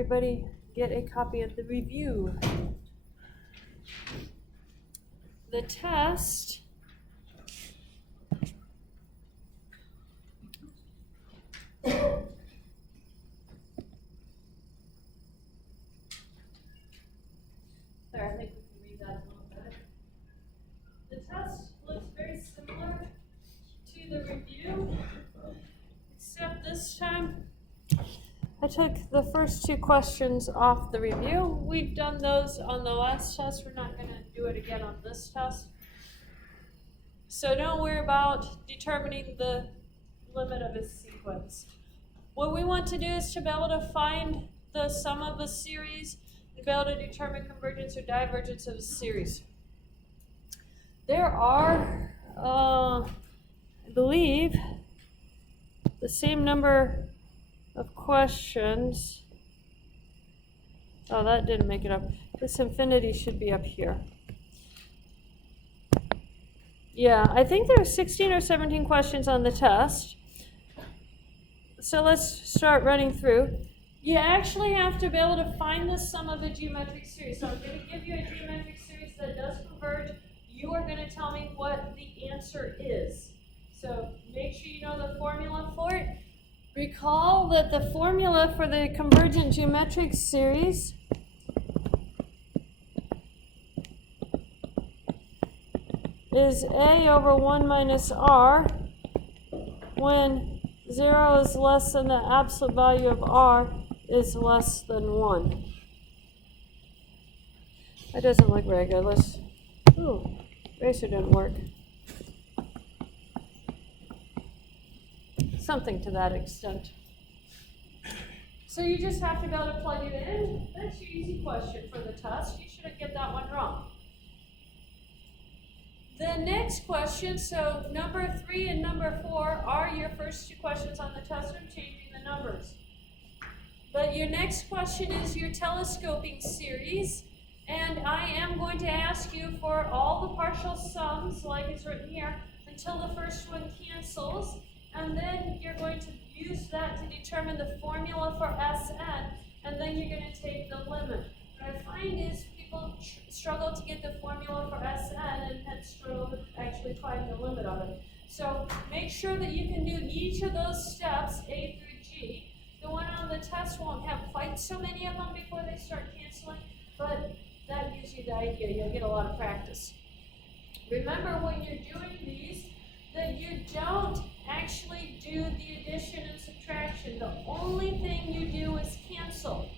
everybody get a copy of the review? The test there, I think we can read that a little better. The test looks very similar to the review, except this time I took the first two questions off the review. We've done those on the last test. We're not going to do it again on this test. So don't worry about determining the limit of a sequence. What we want to do is to be able to find the sum of a series and be able to determine convergence or divergence of a series. There are, I believe, the same number of questions. Oh, that didn't make it up. This infinity should be up here. Yeah, I think there are 16 or 17 questions on the test. So let's start running through. You actually have to be able to find the sum of a geometric series. So I'm going to give you a geometric series that does converge. You are going to tell me what the answer is. So make sure you know the formula for it. Recall that the formula for the convergent geometric series is a over 1 minus r when 0 is less than the absolute value of r is less than 1. That doesn't look very good. Let's, eraser didn't work. Something to that extent. So you just have to be able to plug it in. That's your easy question for the test. You shouldn't get that one wrong. The next question, so number 3 and number 4 are your first two questions on the test. I'm changing the numbers. But your next question is your telescoping series. And I am going to ask you for all the partial sums, like it's written here, until the first one cancels. And then you're going to use that to determine the formula for Sn, and then you're going to take the limit. What I find is people struggle to get the formula for Sn and then struggle to actually find the limit of it. So make sure that you can do each of those steps, A through G. The one on the test won't have quite so many of them before they start canceling, but that gives you the idea. You'll get a lot of practice. Remember when you're doing these that you don't actually do the addition and subtraction. The only thing you do is cancel.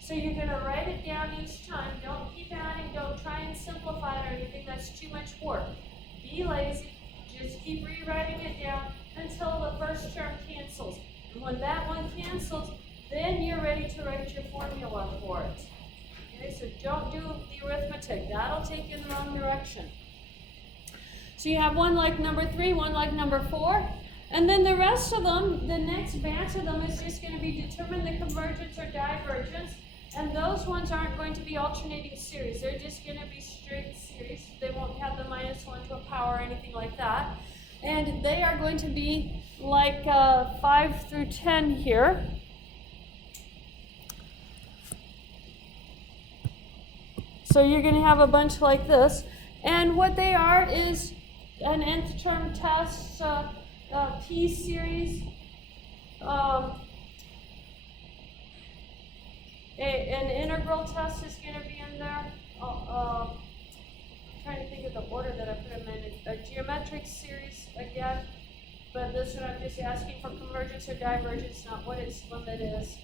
So you're going to write it down each time. Don't keep adding. Don't try and simplify it or anything. That's too much work. Be lazy. Just keep rewriting it down until the first term cancels. And when that one cancels, then you're ready to write your formula for it. Okay, so don't do the arithmetic. That'll take you in the wrong direction. So you have one like number 3, one like number 4. And then the rest of them, the next batch of them is just going to be determine the convergence or divergence. And those ones aren't going to be alternating series. They're just going to be straight series. They won't have the -1 to a power or anything like that. And they are going to be like 5 through 10 here. So you're going to have a bunch like this. And what they are is an nth term test, P series, an integral test is going to be in there. I'm trying to think of the order that I put them in. A geometric series again, but this one I'm just asking for convergence or divergence, not what its limit is.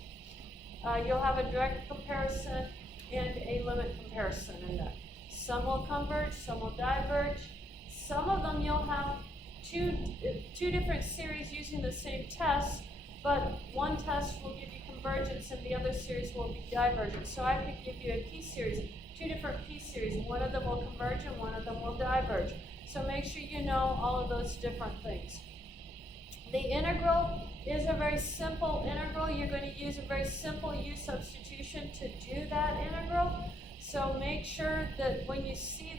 You'll have a direct comparison and a limit comparison in there. Some will converge, some will diverge. Some of them you'll have two different series using the same test, but one test will give you convergence and the other series will be divergence. So I could give you a P series, 2 different P series. One of them will converge and one of them will diverge. So make sure you know all of those different things. The integral is a very simple integral. You're going to use a very simple U substitution to do that integral. So make sure that when you see,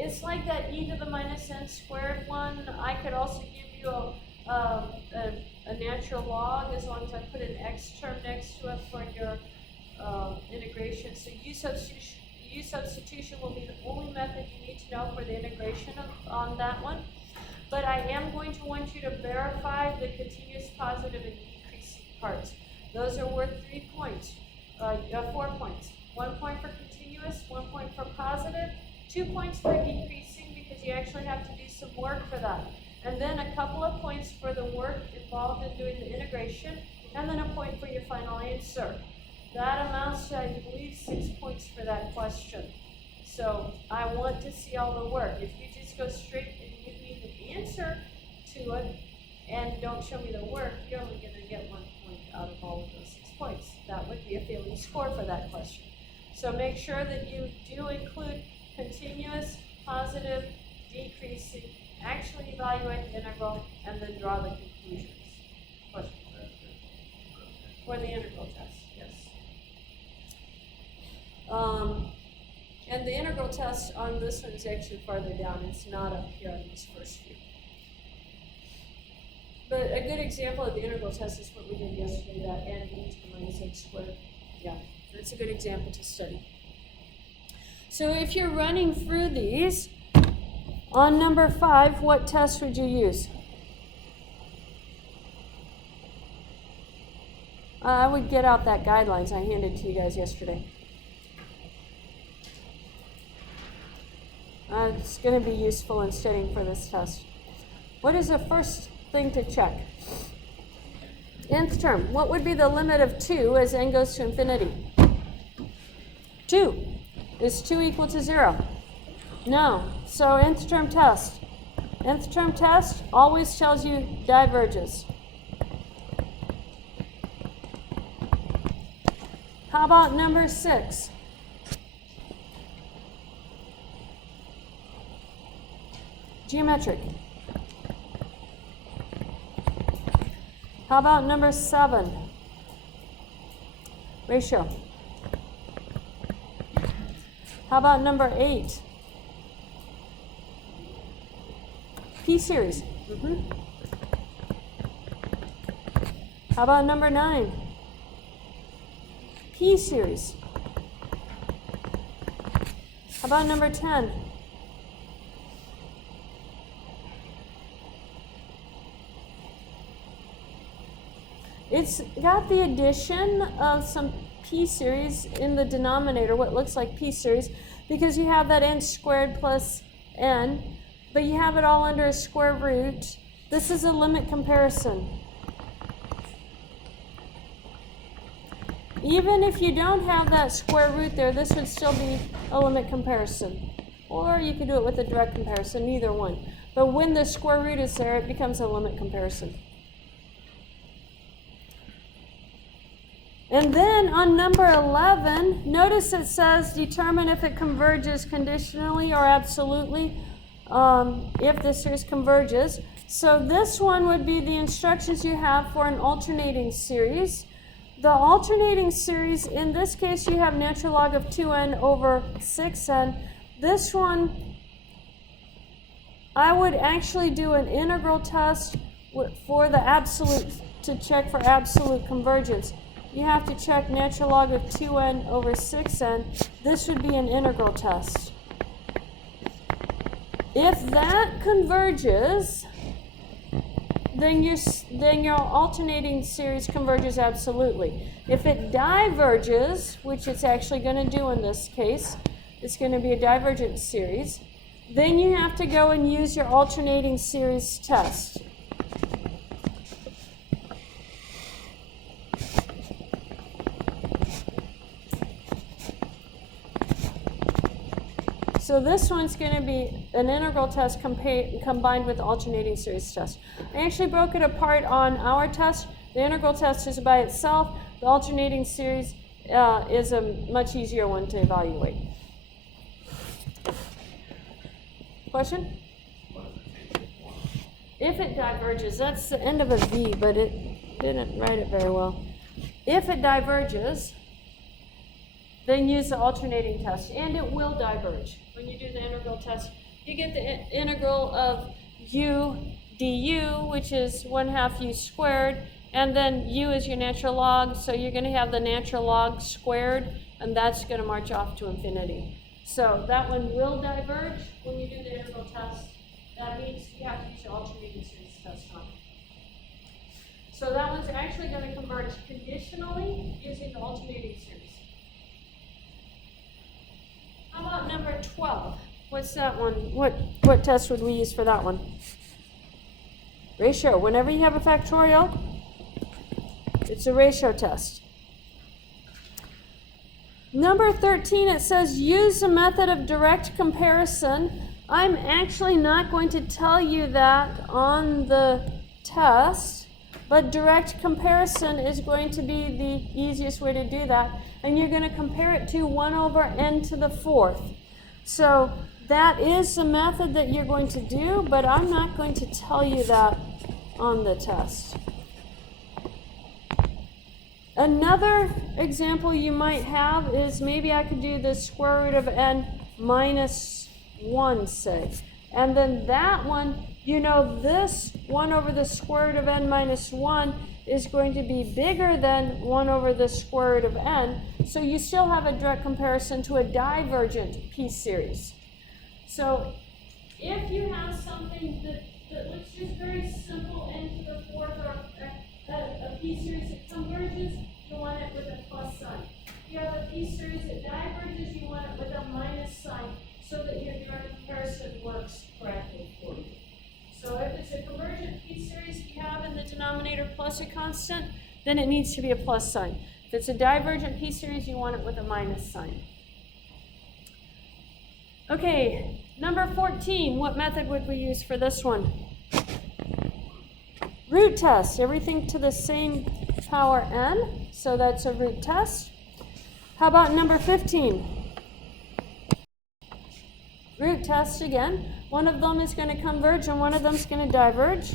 it's like that e to the minus n squared one. I could also give you a natural log as long as I put an x term next integration. So U substitution will be the only method you need to know for the integration on that one. But I am going to want you to verify the continuous, positive, and decreasing parts. Those are worth 3 points, 4 points. 1 point for continuous, 1 point for positive, 2 points for decreasing because you actually have to do some work for that. And then a couple of points for the work involved in doing the integration, and then a point for your final answer. That amounts to, I believe, 6 points for that question. So I want to see all the work. If you just go straight and give me the answer to it and don't show me the work, you're only going to get 1 point out of all of those 6 points. That would be a failing score for that question. So make sure that you do include continuous, positive, decreasing, actually evaluate the integral, and then draw the conclusions. Question? For the integral test, yes. And the integral test on this one is actually farther down. It's not up here on these first few. But a good example of the integral test is what we did yesterday, that n e to the minus x squared. Yeah, that's a good example to study. So if you're running through these, on number 5, what test would you use? I would get out that guidelines I handed to you guys yesterday. It's going to be useful in studying for this test. What is the first thing to check? Nth term. What would be the limit of 2 as n goes to infinity? 2. Is 2 equal to 0? No. So nth term test. Nth term test always tells you diverges. How about number 6? Geometric. How about number 7? Ratio. How about number 8? P-series. How about number 9? P-series. How about number 10? It's got the addition of some p-series in the denominator, what looks like p-series, because you have that n squared plus n, but you have it all under a square root. This is a limit comparison. Even if you don't have that square root there, this would still be a limit comparison. Or you could do it with a direct comparison, either one. But when the square root is there, it becomes a limit comparison. And then on number 11, notice it says determine if it converges conditionally or absolutely, if the series converges. So this one would be the instructions you have for an alternating series. The alternating series, in this case, you have natural log of 2n over 6n. This one, I would actually do an integral test for the absolute, to check for absolute convergence. You have to check natural log of 2n over 6n. This would be an integral test. If that converges, then your alternating series converges absolutely. If it diverges, which it's actually going to do in this case, it's going to be a divergent series, then you have to go and use your alternating series test. So this one's going to be an integral test combined with alternating series test. I actually broke it apart on our test. The integral test is by itself. The alternating series is a much easier one to evaluate. Question? If it diverges, that's the end of a V, but it didn't write it very well. If it diverges, then use the alternating test, and it will diverge. When you do the integral test, you get the integral of u du, which is 1/2 u squared, And then u is your natural log, so you're going to have the natural log squared, and that's going to march off to infinity. So that one will diverge when you do the integral test. That means you have to use your alternating series test on it. So that one's actually going to converge conditionally using the alternating series. How about number 12? What's that one? What test would we use for that one? Ratio. Whenever you have a factorial, it's a ratio test. Number 13, it says use a method of direct comparison. I'm actually not going to tell you that on the test, but direct comparison is going to be the easiest way to do that. And you're going to compare it to 1 over n to the 4th. So that is the method that you're going to do, but I'm not going to tell you that on the test. Another example you might have is maybe I could do the square root of n minus 1, say. And then that one, you know, this 1 over the square root of n minus 1 is going to be bigger than 1 over the square root of n. So you still have a direct comparison to a divergent p-series. So if you have something that looks just very simple, n to the 4th, or a p-series that converges, you want it with a plus sign. If you have a p-series that diverges, you want it with a minus sign so that your direct comparison works correctly for you. So if it's a convergent p-series, you have in the denominator plus a constant, then it needs to be a plus sign. If it's a divergent p-series, you want it with a minus sign. Okay, number 14, what method would we use for this one? Root test, everything to the same power n, so that's a root test. How about number 15? Root test again. One of them is going to converge and one of them is going to diverge.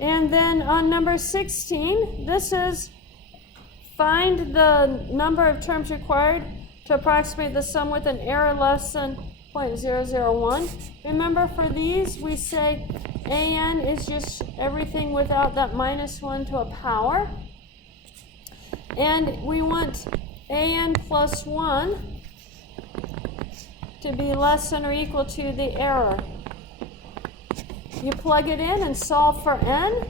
And then on number 16, this is find the number of terms required to approximate the sum with an error less than 0.001. Remember, for these, we say an is just everything without that minus 1 to a power. And we want an plus 1 to be less than or equal to the error. You plug it in and solve for n.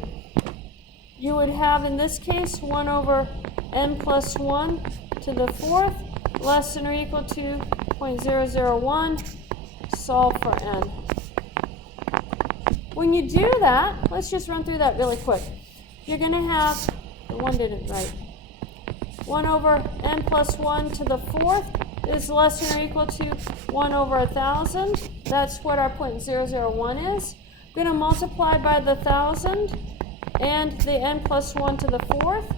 You would have, in this case, 1 over n plus 1 to the 4th less than or equal to 0.001. Solve for n. When you do that, let's just run through that really quick. You're going to have, the one didn't write, 1 over n plus 1 to the 4th is less than or equal to 1 over 1,000. That's what our 0.001 is. I'm going to multiply by the 1,000 and the n plus 1 to the 4th.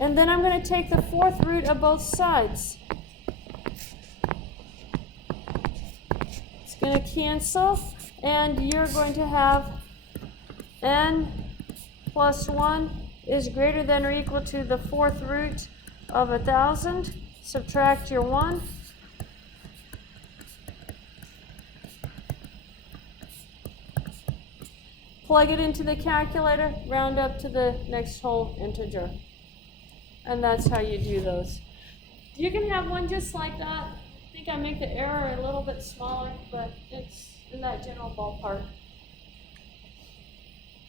And then I'm going to take the 4th root of both sides. It's going to cancel, and you're going to have n plus 1 is greater than or equal to the 4th root of 1,000. Subtract your 1. Plug it into the calculator, round up to the next whole integer. And that's how you do those. You can have one just like that. I think I make the error a little bit smaller, but it's in that general ballpark.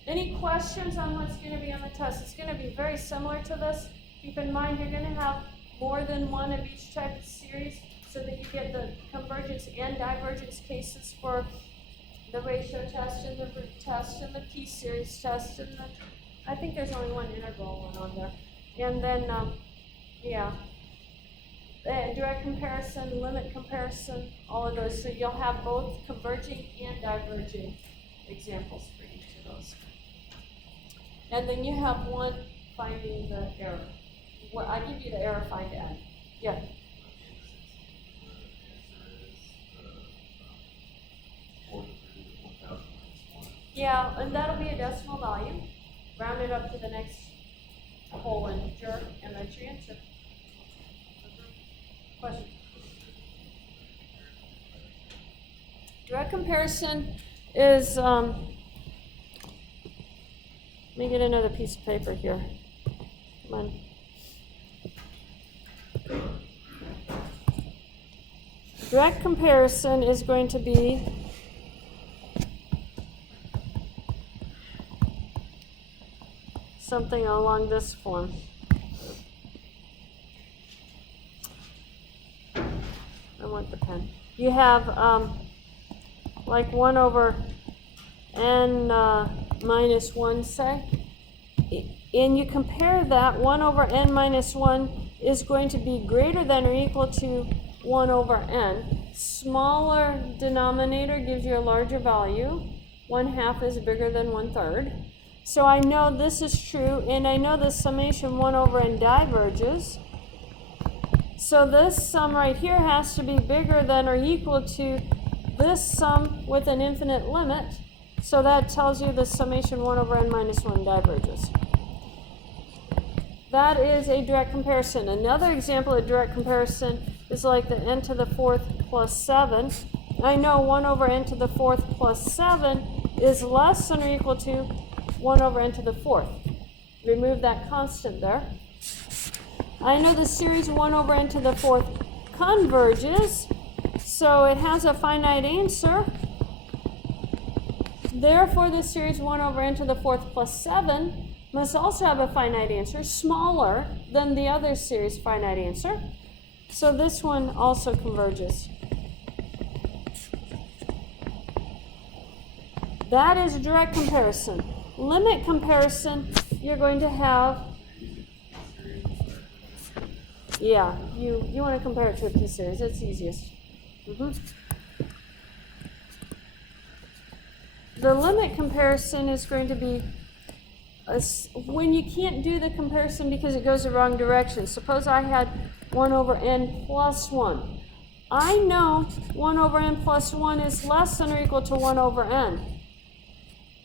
Any questions on what's going to be on the test? It's going to be very similar to this. Keep in mind you're going to have more than one of each type of series so that you get the convergence and divergence cases for the ratio test and the root test and the p-series test. And I think there's only one integral one on there. And then, direct comparison, limit comparison, all of those. So you'll have both converging and diverging examples for each of those. And then you have one finding the error. Well, I give you the error, find n. Yeah. Yeah, and that'll be a decimal value. Round it up to the next whole integer, and that's your answer. Question? Direct comparison is, let me get another piece of paper here. Come on. Direct comparison is going to be something along this form. I want the pen. You have like 1 over n minus 1, say, and you compare that 1 over n minus 1 is going to be greater than or equal to 1 over n. Smaller denominator gives you a larger value. 1/2 is bigger than 1/3. So I know this is true, and I know the summation 1 over n diverges. So this sum right here has to be bigger than or equal to this sum with an infinite limit. So that tells you the summation 1 over n minus 1 diverges. That is a direct comparison. Another example of direct comparison is like the n to the 4th plus 7. I know 1 over n to the 4th plus 7 is less than or equal to 1 over n to the 4th. Remove that constant there. I know the series 1 over n to the 4th converges, so it has a finite answer. Therefore, the series 1 over n to the 4th plus 7 must also have a finite answer, smaller than the other series finite answer. So this one also converges. That is direct comparison. Limit comparison, you're going to have, yeah, you want to compare it to a p-series. It's easiest. The limit comparison is going to be when you can't do the comparison because it goes the wrong direction. Suppose I had 1 over n plus 1. I know 1 over n plus 1 is less than or equal to 1 over n.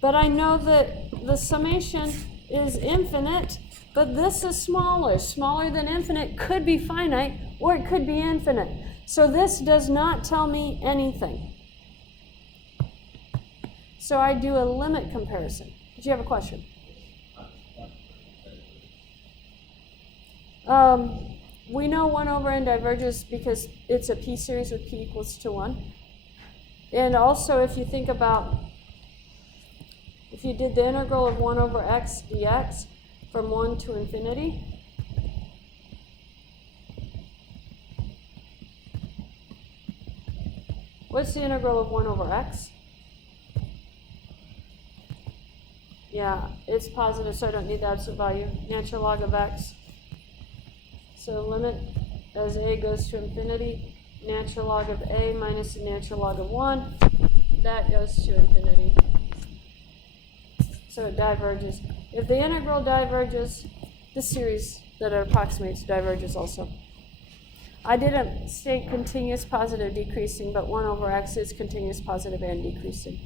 But I know that the summation is infinite, but this is smaller. Smaller than infinite could be finite, or it could be infinite. So this does not tell me anything. So I do a limit comparison. Did you have a question? We know 1 over n diverges because it's a p-series with p equals to 1. And also, if you think about, if you did the integral of 1 over x dx from 1 to infinity, what's the integral of 1 over x? Yeah, it's positive, so I don't need the absolute value. Natural log of x. So limit as a goes to infinity, natural log of a minus the natural log of 1, that goes to infinity. So it diverges. If the integral diverges, the series that it approximates diverges also. I didn't state continuous positive decreasing, but 1 over x is continuous positive and decreasing.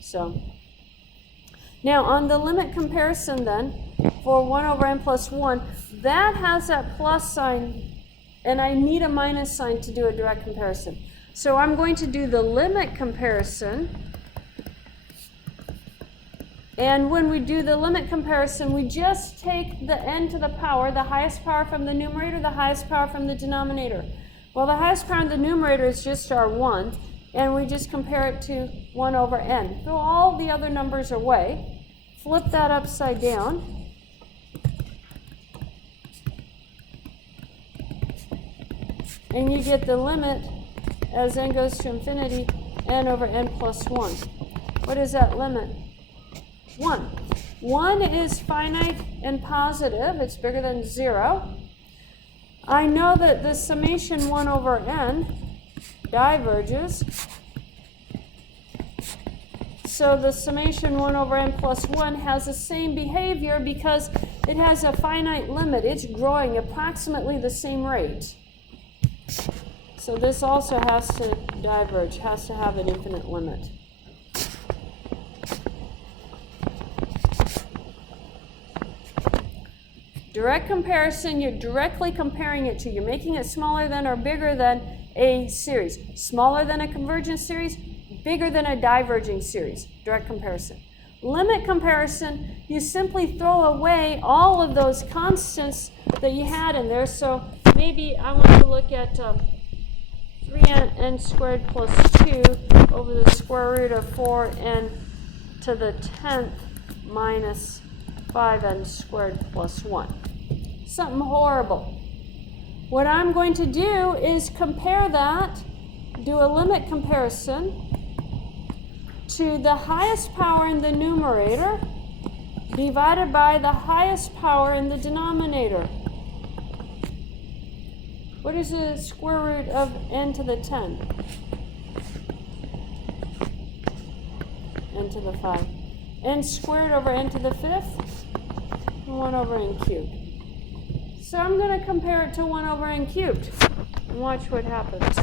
So now on the limit comparison then, for 1 over n plus 1, that has that plus sign, and I need a minus sign to do a direct comparison. So I'm going to do the limit comparison. And when we do the limit comparison, we just take the n to the power, the highest power from the numerator, the highest power from the denominator. Well, the highest power in the numerator is just our 1, and we just compare it to 1 over n. Throw all the other numbers away, flip that upside down, and you get the limit as n goes to infinity, n over n plus 1. What is that limit? 1. 1 is finite and positive. It's bigger than 0. I know that the summation 1 over n diverges. So the summation 1 over n plus 1 has the same behavior because it has a finite limit. It's growing approximately the same rate. So this also has to diverge, has to have an infinite limit. Direct comparison, you're directly comparing it to, you're making it smaller than or bigger than a series. Smaller than a convergent series, bigger than a diverging series, direct comparison. Limit comparison, you simply throw away all of those constants that you had in there. So maybe I want to look at 3n squared plus 2 over the square root of 4n to the 10th minus 5n squared plus 1. Something horrible. What I'm going to do is compare that, do a limit comparison to the highest power in the numerator divided by the highest power in the denominator. What is the square root of n to the 10? N to the 5. N squared over n to the 5th, 1 over n cubed. So I'm going to compare it to 1 over n cubed and watch what happens.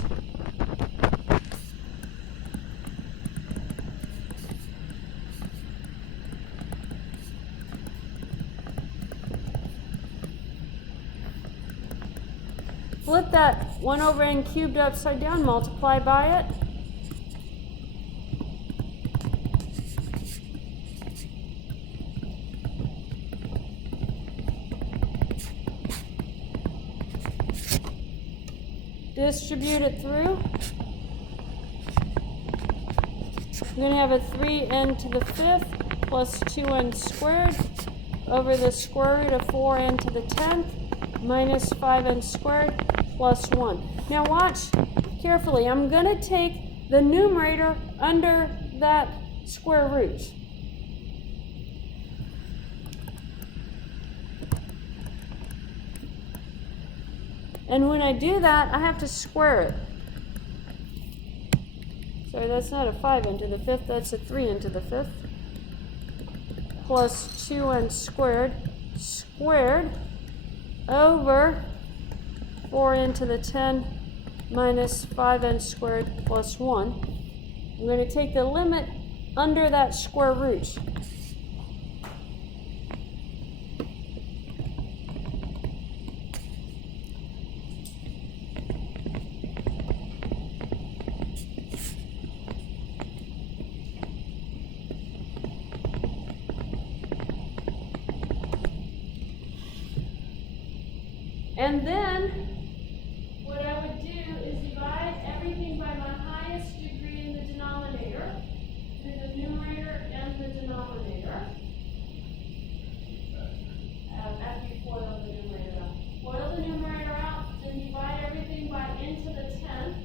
Flip that 1 over n cubed upside down, multiply by it. Distribute it through. You're going to have a 3n to the 5th plus 2n squared over the square root of 4n to the 10th minus 5n squared plus 1. Now watch carefully. I'm going to take the numerator under that square root. And when I do that, I have to square it. Sorry, that's not a 5n to the 5th, that's a 3n to the 5th. Plus 2n squared, squared over 4n to the 10 minus 5n squared plus 1. I'm going to take the limit under that square root. And then, what I would do is divide everything by my highest degree in the denominator, through the numerator and the denominator. After you FOIL the numerator out. FOIL the numerator out, then divide everything by n to the 10th.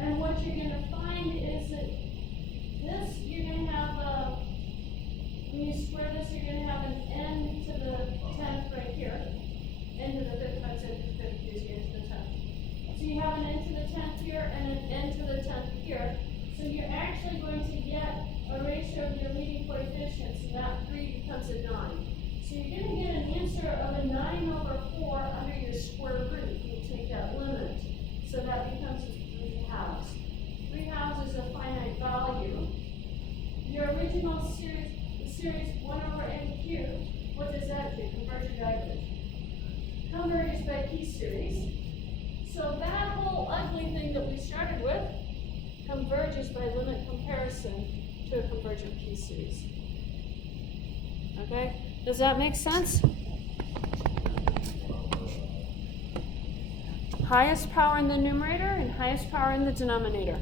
And what you're going to find is that this, you're going to have, when you square this, you're going to have an n to the 10th right here. N to the 5th, that's it, 5th gives you n to the 10th. So you have an n to the 10th here and an n to the 10th here. So you're actually going to get a ratio of your leading coefficients, and that 3 becomes a 9. So you're going to get an answer of a 9 over 4 under your square root. You take that limit. So that becomes a 3 halves. 3 halves is a finite value. Your original series, the series 1 over n cubed, what does that do? Convert or diverge? Converges by p-series. So that whole ugly thing that we started with converges by limit comparison to a convergent p-series. Okay? Does that make sense? Highest power in the numerator and highest power in the denominator.